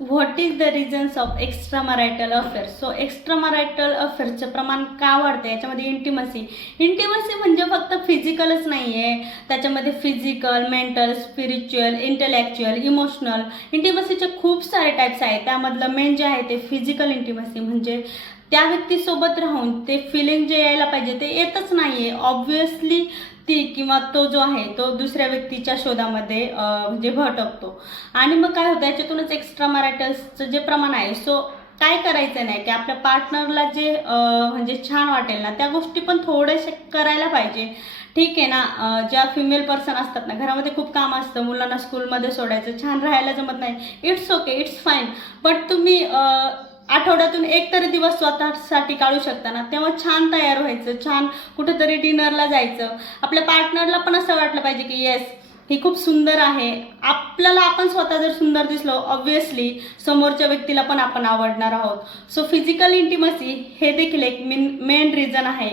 What is the reasons of extra marital affair so extra marital अफेअरचं प्रमाण का वाढतं याच्यामध्ये इंटिमसी इंटिमसी म्हणजे फक्त फिजिकलच नाही आहे त्याच्यामध्ये physical mental spiritual intellectual emotional इंटिमसीचे खूप सारे टाईप्स आहेत. त्यामधलं मेन जे आहे ते फिजिकल इंटिमसी म्हणजे त्या व्यक्तीसोबत राहून ते फिलिंग जे यायला पाहिजे ते येतच नाही आहे ऑब्वियसली ती किंवा तो जो आहे तो दुसऱ्या व्यक्तीच्या शोधामध्ये म्हणजे भटकतो. आणि मग काय होतं याच्यातूनच एक्स्ट्रा मराठल्सचं जे प्रमाण आहे सो काय करायचं नाही की आपल्या पार्टनरला जे म्हणजे छान वाटेल ना त्या गोष्टी पण थोडेसे करायला पाहिजे. ठीक आहे ना ज्या फिमेल पर्सन असतात ना घरामध्ये खूप काम असतं मुलांना स्कूलमध्ये सोडायचं छान राहायला जमत नाही. It's okay it's fine but तुम्ही आठवड्यातून एक तरी दिवस स्वतःसाठी काढू शकता ना तेव्हा छान तयार व्हायचं छान कुठेतरी डिनरला जायचं. आपल्या पार्टनरला पण असं वाटलं पाहिजे की येस ही खूप सुंदर आहे. आपल्याला आपण स्वतः जर सुंदर दिसलो ऑब्विसली समोरच्या व्यक्तीला पण आपण आवडणार आहोत. सो फिजिकल इंटिमसी हे देखील एक मेन मेन रिझन आहे.